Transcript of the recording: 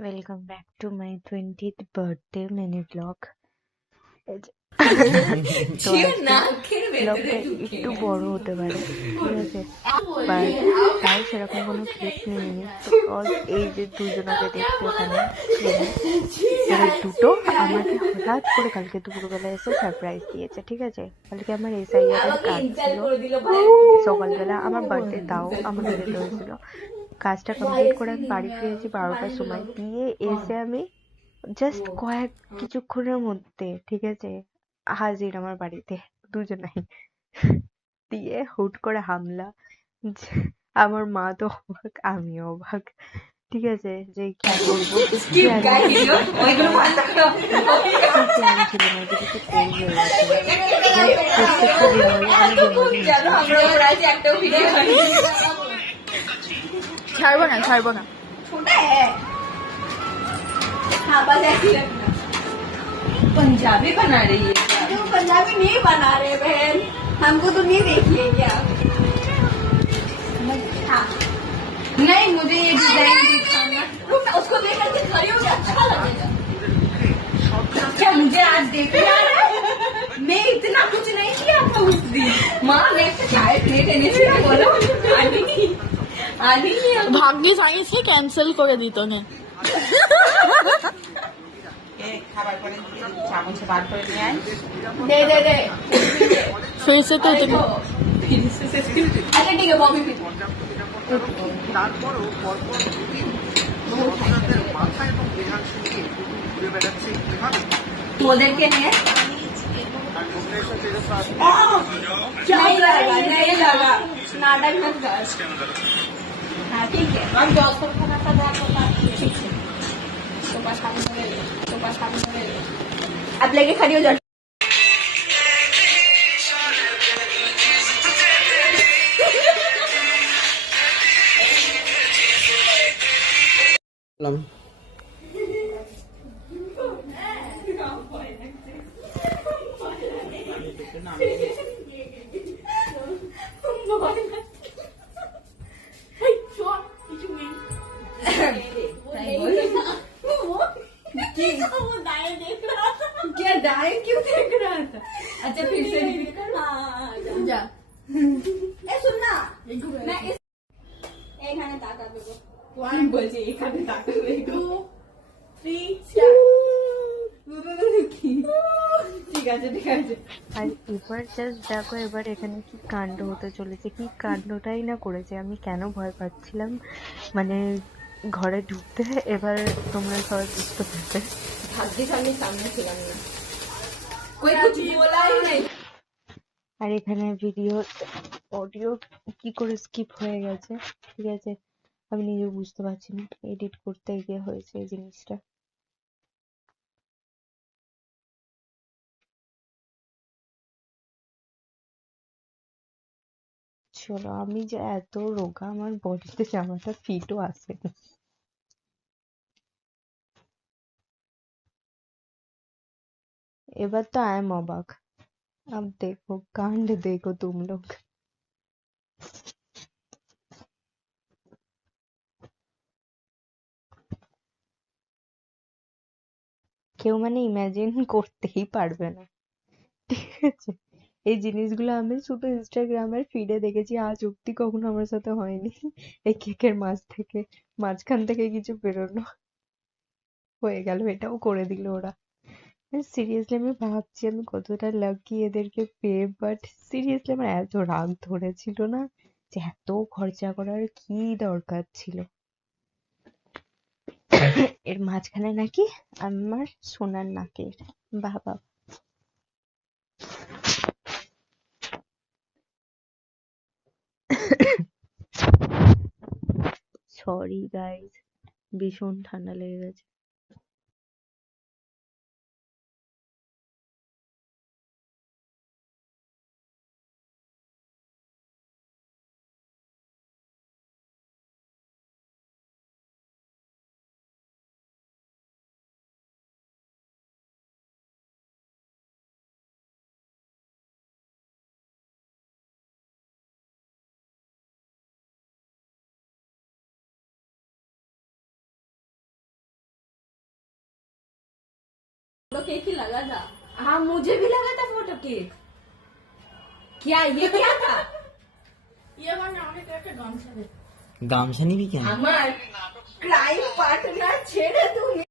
Welcome back to my 20th birthday mini vlog. তো আজকে ব্লগটা একটু বড় হতে পারে, ঠিক আছে, বাট তাও সেরকম কোনো ক্লিপ নিইনি বিকজ এই যে দুজনকে দেখছো এখানে এরা দুটো আমাকে হঠাৎ করে কালকে দুপুরবেলা এসে সারপ্রাইজ দিয়েছে, ঠিক আছে। কালকে আমার SIR এর কাজ ছিল সকালবেলা, আমার বার্থডে, তাও আমাকে যেতে হয়েছিল। কাজটা কমপ্লিট করে আমি বাড়ি ফিরেছি 12টার সময়, দিয়ে এসে আমি জাস্ট কিছুক্ষণের মধ্যে, ঠিক আছে, হাজির আমার বাড়িতে দুজনাই। দিয়ে হুট করে হামলা। আমার মা তো অবাক, আমিও অবাক, ঠিক আছে, যে কি করবো, কি প্ল্যান ছিল না, যে কিছু করবে প্রত্যেকটা ছাড়বো না पंजाबी बना रही है क्या? पंजाबी नहीं बना रहे बहन, हमको तो नहीं देखिए क्या? नहीं, मुझे ये डिजाइन दिखाना। उसको देख करके खड़ी हो गया, अच्छा लगेगा क्या? मुझे आज देखना है। मैं इतना कुछ नहीं किया था उस दिन। माँ ने चाय प्लेट एने से बोला आनी नहीं ভাগ্যিস আমি সে ক্যান্সেল করে দিত না। दे फिर से तो अच्छा ठीक है बॉबी भी তারপরও পরপর দুদিন ভদ্রতাদের মাথা এবং দেহাংশ নিয়ে ঘুরে বেড়াচ্ছে কিভাবে ওদেরকে নিয়ে नहीं लगा नाटक मत कर। हाँ ठीक है, हम जॉसपुर खाना का ठीक है, तो पास अब लेके खड़ी हो जाओ। क्या डायन क्यों देख रहा था? अच्छा फिर से जा सुनना मैं इस এখানে তাকাবে গো, ওয়ান বলছি এখানে তাকাবে গো, 3 ঠিক আছে আর এবার জাস্ট দেখো এবার এখানে কি কাণ্ড হতে চলেছে, কি কাণ্ডটাই না করেছে। আমি কেন ভয় পাচ্ছিলাম মানে ঘরে ঢুকতে, এবার তোমরা সবাই বুঝতে পারবে। ভাগ্যিস আমি সামনে ছিলাম না, कोई कुछ बोला ही नहीं। আর এখানে অডিও কি করে স্কিপ হয়ে গেছে, ঠিক আছে, আমি নিজেও বুঝতে পারছি না, এডিট করতে গিয়ে হয়েছে এই জিনিসটা। চলো, আমি যে এত রোগা, আমার বডিতে জামাটা ফিটও আসে না। এবার তো আই এম অবাক। अब देखो कांड देखो तुम लोग। কেউ মানে ইমাজিন করতেই পারবে না, ঠিক আছে। এই জিনিসগুলো আমি শুধু ইনস্টাগ্রামের ফিডে দেখেছি, আজ অব্দি কখনো আমার সাথে হয়নি। এই কেকের মাঝখান থেকে কিছু বেরোনো, হয়ে গেল, এটাও করে দিল ওরা। সিরিয়াসলি আমি ভাবছি আমি কতটা লাকি এদেরকে পেয়ে, বাট সিরিয়াসলি আমার এত রাগ ধরেছিল না যে এত খরচা করার কি দরকার ছিল। এর মাঝখানে নাকি আমার সোনার নাকের, বাবা। সরি গাইজ, ভীষণ ঠান্ডা লেগে গেছে। फोटो केक ही लगा था। हाँ मुझे भी लगा था फोटो केक। क्या ये क्या था? ये बार আমাকে একটা গামছা দে। গামছা নিবি কেন? আমার ক্রাইম পার্টনার ছেড়ে তুমি